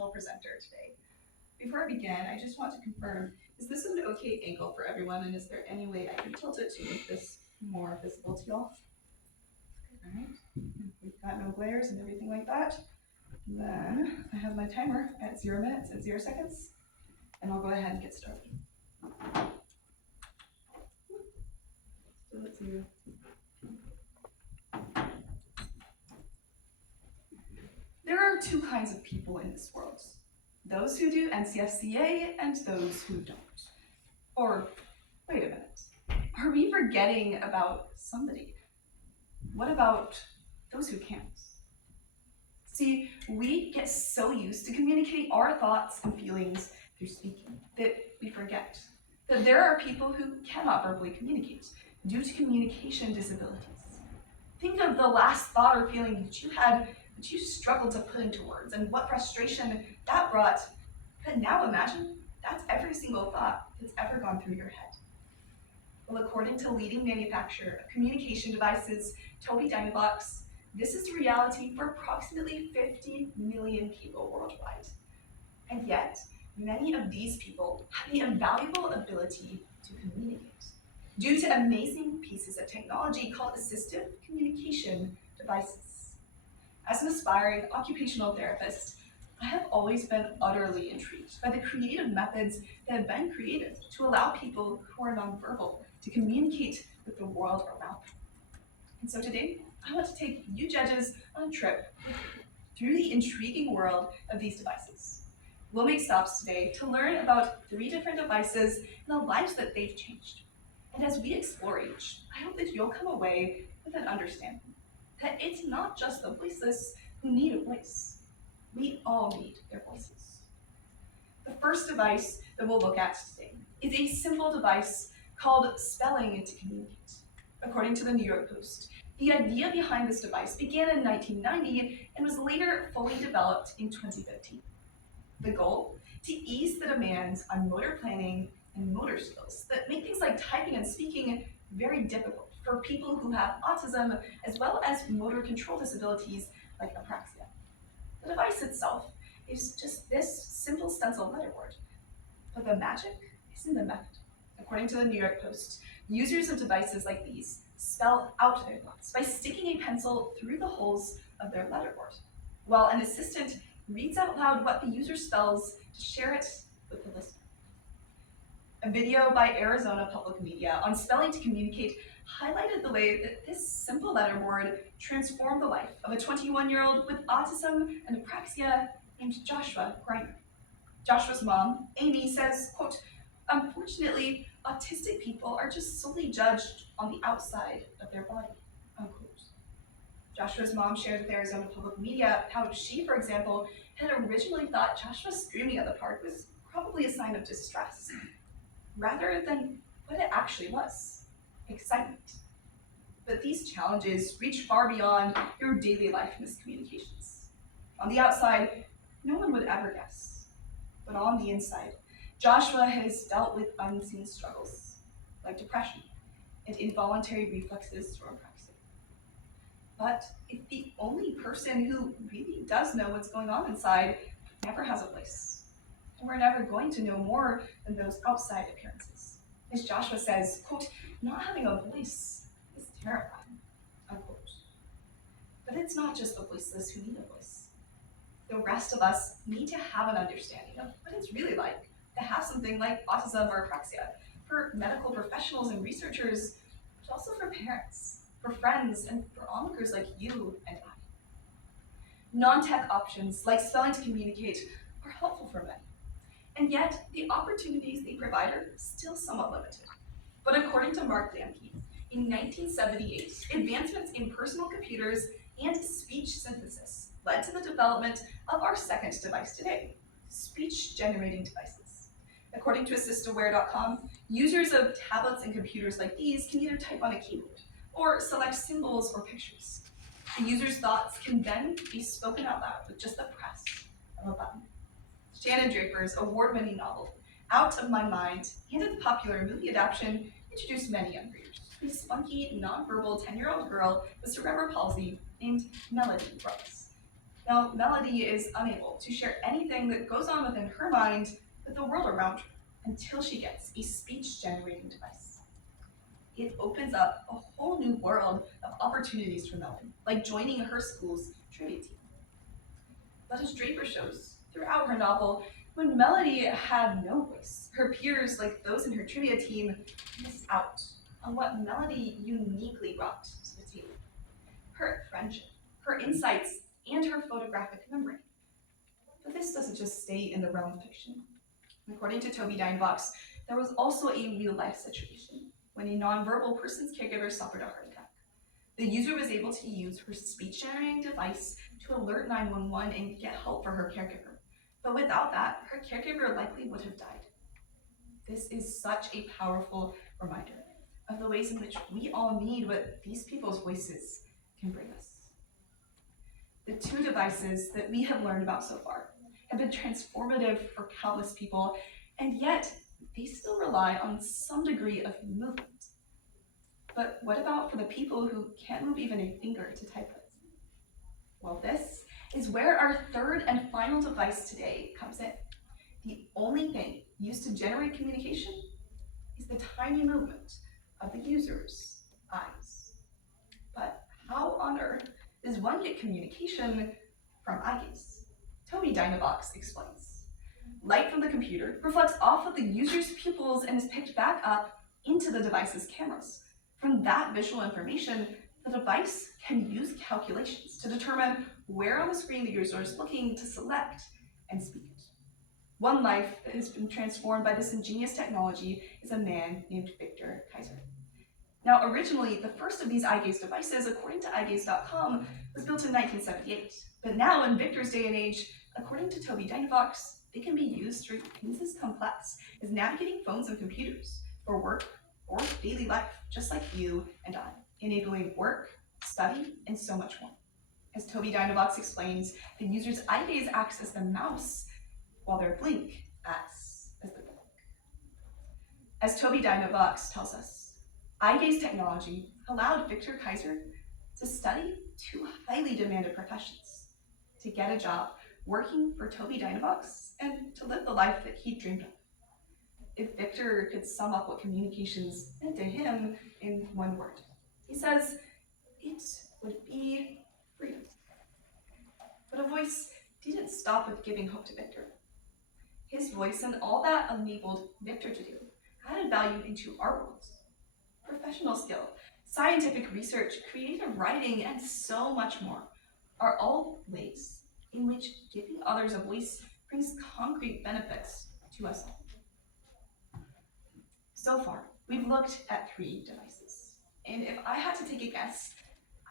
virtual presenter today. Before I begin, I just want to confirm, is this an okay angle for everyone, and is there any way I can tilt it to make this more visible to y'all? All right, we've got no glares and everything like that. Then I have my timer at 0 minutes and 0 seconds, and I'll go ahead and get started. So let's see. There are two kinds of people in this world. Those who do NCFCA and those who don't. Or, wait a minute, are we forgetting about somebody? What about those who can't? See, we get so used to communicating our thoughts and feelings through speaking that we forget that there are people who cannot verbally communicate due to communication disabilities. Think of the last thought or feeling that you had that you struggled to put into words and what frustration that brought. But now imagine that's every single thought that's ever gone through your head. Well, according to leading manufacturer of communication devices, Tobii Dynavox, this is reality for approximately 50 million people worldwide. And yet, many of these people have the invaluable ability to communicate due to amazing pieces of technology called assistive communication devices. As an aspiring occupational therapist, I have always been utterly intrigued by the creative methods that have been created to allow people who are nonverbal to communicate with the world around them. And so today, I want to take you judges on a trip through the intriguing world of these devices. We'll make stops today to learn about 3 different devices and the lives that they've changed. And as we explore each, I hope that you'll come away with an understanding that it's not just the voiceless who need a voice. We all need their voices. The first device that we'll look at today is a simple device called Spelling to Communicate. According to the New York Post, the idea behind this device began in 1990 and was later fully developed in 2015. The goal? To ease the demands on motor planning and motor skills that make things like typing and speaking very difficult for people who have autism as well as motor control disabilities like apraxia. The device itself is just this simple stencil letterboard, but the magic is in the method. According to the New York Post, users of devices like these spell out their thoughts by sticking a pencil through the holes of their letterboard, while an assistant reads out loud what the user spells to share it with the listener. A video by Arizona Public Media on Spelling to Communicate highlighted the way that this simple letterboard transformed the life of a 21-year-old with autism and apraxia named Joshua Greiner. Joshua's mom, Amy, says, quote, "Unfortunately, autistic people are just solely judged on the outside of their body," unquote. Joshua's mom shared with Arizona Public Media how she, for example, had originally thought Joshua screaming at the park was probably a sign of distress, rather than what it actually was, excitement. But these challenges reach far beyond your daily life miscommunications. On the outside, no one would ever guess. But on the inside, Joshua has dealt with unseen struggles, like depression and involuntary reflexes from apraxia. But if the only person who really does know what's going on inside never has a voice, and we're never going to know more than those outside appearances. As Joshua says, quote, "Not having a voice is terrifying," unquote. But it's not just the voiceless who need a voice. The rest of us need to have an understanding of what it's really like to have something like autism or apraxia for medical professionals and researchers, but also for parents, for friends, and for onlookers like you and I. Non-tech options like Spelling to Communicate are helpful for many. And yet, the opportunities they provide are still somewhat limited. But according to Mark Lamke, in 1978, advancements in personal computers and speech synthesis led to the development of our second device today, speech-generating devices. According to AssistiveWare.com, users of tablets and computers like these can either type on a keyboard or select symbols or pictures. The user's thoughts can then be spoken out loud with just the press of a button. Shannon Draper's award-winning novel, Out of My Mind, and its popular movie adaptation introduced many young readers to a spunky, nonverbal 10-year-old girl with cerebral palsy named Melody Brooks. Now, Melody is unable to share anything that goes on within her mind with the world around her until she gets a speech-generating device. It opens up a whole new world of opportunities for Melody, like joining her school's trivia team. But as Draper shows throughout her novel, when Melody had no voice, her peers, like those in her trivia team, missed out on what Melody uniquely brought to the table. Her friendship, her insights, and her photographic memory. But this doesn't just stay in the realm of fiction. According to Toby Dinebox, there was also a real-life situation when a nonverbal person's caregiver suffered a heart attack. The user was able to use her speech-generating device to alert 911 and get help for her caregiver. But without that, her caregiver likely would have died. This is such a powerful reminder of the ways in which we all need what these people's voices can bring us. The two devices that we have learned about so far have been transformative for countless people, and yet they still rely on some degree of movement. But what about for the people who can't move even a finger to type with? Well, this is where our third and final device today comes in. The only thing used to generate communication is the tiny movement of the user's eyes. But how on earth does one get communication from eye gaze? Toby Dinebox explains. Light from the computer reflects off of the user's pupils and is picked back up into the device's cameras. From that visual information, the device can use calculations to determine where on the screen the user is looking to select and speak it. One life that has been transformed by this ingenious technology is a man named Victor Kaiser. Now, originally, the first of these eye gaze devices, according to eyegaze.com, was built in 1978. But now, in Victor's day and age, according to Toby Dinebox, they can be used for things as complex as navigating phones and computers for work or daily life, just like you and I, enabling work, study, and so much more. As Toby Dinebox explains, the user's eye gaze acts as the mouse, while their blink acts as the book. As Toby Dinebox tells us, eye gaze technology allowed Victor Kaiser to study two highly demanded professions, to get a job working for Toby Dinebox, and to live the life that he dreamed of. If Victor could sum up what communications meant to him in one word, he says, it would be freedom. But a voice didn't stop with giving hope to Victor. His voice and all that enabled Victor to do added value into our world. Professional skill, scientific research, creative writing, and so much more are all ways in which giving others a voice brings concrete benefits to us all. So far, we've looked at 3 devices. And if I had to take a guess,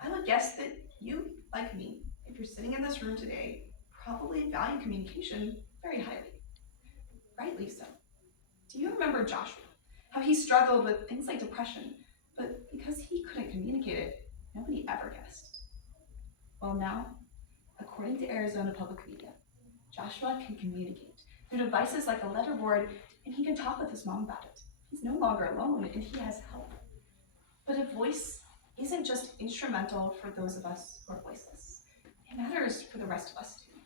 I would guess that you, like me, if you're sitting in this room today, probably value communication very highly. Rightly so. Do you remember Joshua? How he struggled with things like depression, but because he couldn't communicate it, nobody ever guessed. Well now, according to Arizona Public Media, Joshua can communicate through devices like a letterboard, and he can talk with his mom about it. He's no longer alone, and he has help. But a voice isn't just instrumental for those of us who are voiceless. It matters for the rest of us too.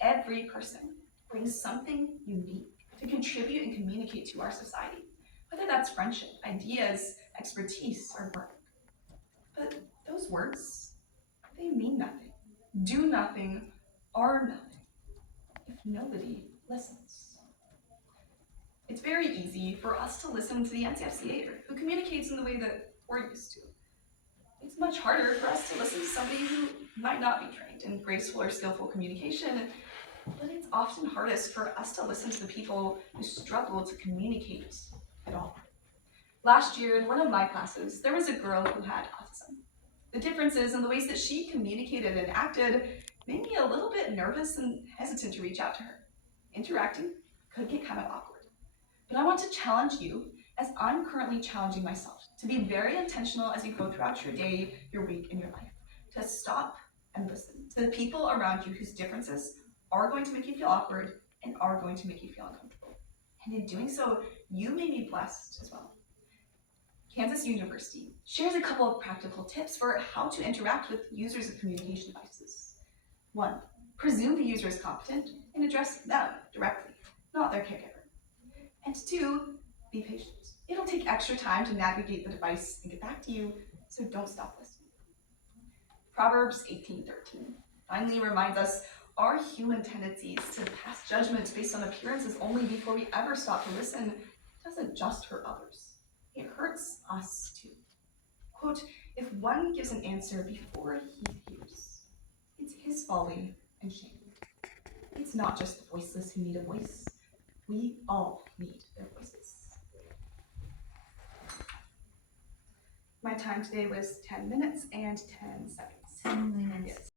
Every person brings something unique to contribute and communicate to our society, whether that's friendship, ideas, expertise, or work. But those words, they mean nothing, do nothing, are nothing, if nobody listens. It's very easy for us to listen to the NCFCA, who communicates in the way that we're used to. It's much harder for us to listen to somebody who might not be trained in graceful or skillful communication, but it's often hardest for us to listen to the people who struggle to communicate at all. Last year, in one of my classes, there was a girl who had autism. The differences in the ways that she communicated and acted made me a little bit nervous and hesitant to reach out to her. Interacting could get kind of awkward. But I want to challenge you, as I'm currently challenging myself, to be very intentional as you go throughout your day, your week, and your life, to stop and listen to the people around you whose differences are going to make you feel awkward and are going to make you feel uncomfortable. And in doing so, you may be blessed as well. Kansas University shares a couple of practical tips for how to interact with users of communication devices. 1, Presume the user is competent and address them directly, not their caregiver. And 2, be patient. It'll take extra time to navigate the device and get back to you, so don't stop listening. Proverbs 18:13 finally reminds us our human tendencies to pass judgment based on appearances only before we ever stop to listen doesn't just hurt others. It hurts us too. Quote, if one gives an answer before he hears, it's his folly and shame. It's not just the voiceless who need a voice. We all need their voices. My time today was 10 minutes and 10 seconds. 10 minutes. Yes.